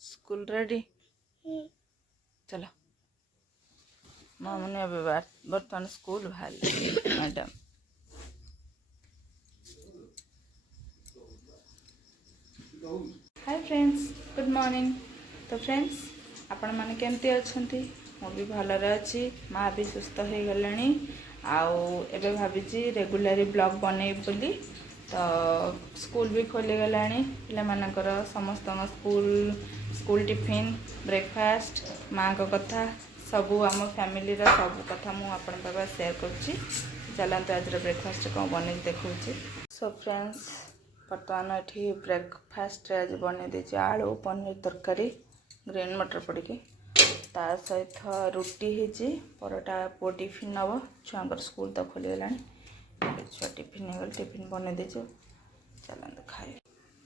School ready चलो मामुनी अभी बर्तमान स्कूल बाहर madam hi friends good morning. तो फ्रेंड्स आपण माने केमती अछंती मो भी भलरे अच्छी माँ भी सुस्थ हो गलानी आउ एबे भाभी रेगुलर ब्लॉग बने बोली तो स्कूल भी खोली गलानी पिला मानकर समस्त स्कूल टिफिन ब्रेकफास्ट माँ को कथा सबू आम फैमिली सब कथा मु आपण पाखा शेयर करुच्ची। चलते आज ब्रेकफास्ट कौन बन देखा। सो फ्रेंड्स बर्तमान ये ब्रेकफास्ट आज बन देती आलू पनीर तरकारी ग्रीन मटर पड़ी ता सहित रुटी होती परोटा पो टिफिन नब छुआ स्कूल तो खोलीगला छुआ टिफिन हो टिफिन बन देचु चलते खाए।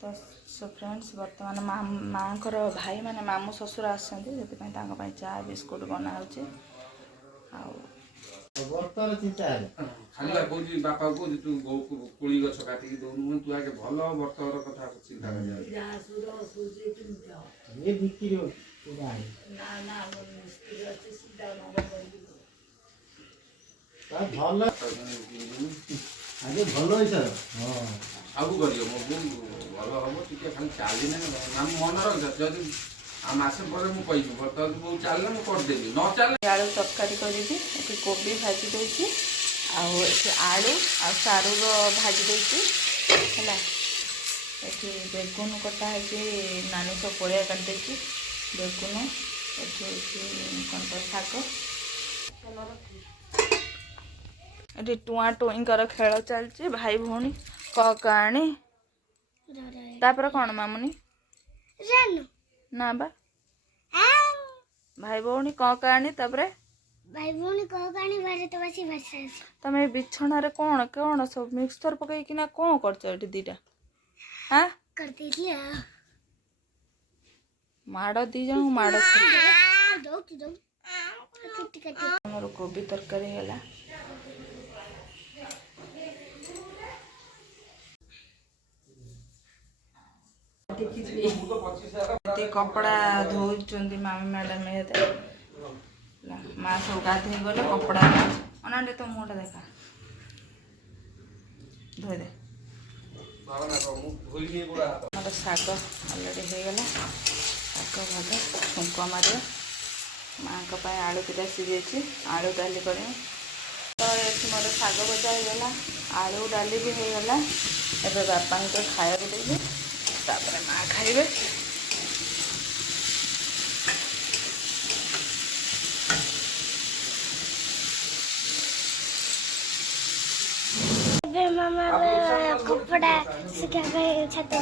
तो सो फ्रेंड्स बर्तमान माँ को भाई माने मामू ससुर आसपाई चा बिस्कुट बना खाली कहूँ बापा को तू कोड़ी गछ काटिक दौनु तू आगे भल बर्तर कथा चिंता सब कर भल हम टे खाली चली ना मन रख जदि मसे पर मुझे बर्तमान चलने मुझे करदेवी न चल आलू तरकारी करी कोबी भाजी देती आलू आ सारू भाजी देती है बेगुन कटा है नानी सब पड़िया काटी बेगुन ये टुआ टुईकर खेल चलती भाई भौणी कहानी तापर कौन मामुनी ना बा भाई भौणी कहानी तापर भाई भौणी कहानी भारत वासी भाषा तमे बिछणा रे कौन कौन सब मिक्सचर पकईकिना कौन कर दीटा हाँ करती थी माड़ दी जन माड़ मोर कोबी तरकारी है कपड़ा धोचंदी मामी मैडम माँ सब गाधे गले कपड़ा अनाडे तो मुँहटा देखा धोई दे मोर शाग अलरेडी हो गला शाग भजा छुंक मार माँ को आलू दुटा सीझे आलू डाली कर तो ये मोर शाग भजा हो गला आलू डाली भी हो गला एबे बापा को खाया देवी तापर माँ खाइबे मामा कपड़ा सुखा छात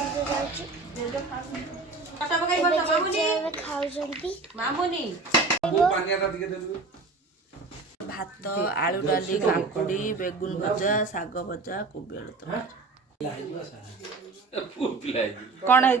भात आलू डाली काकुड़ी बेगुन भजा शाग भजा कोबी आलू तरकारी कौन है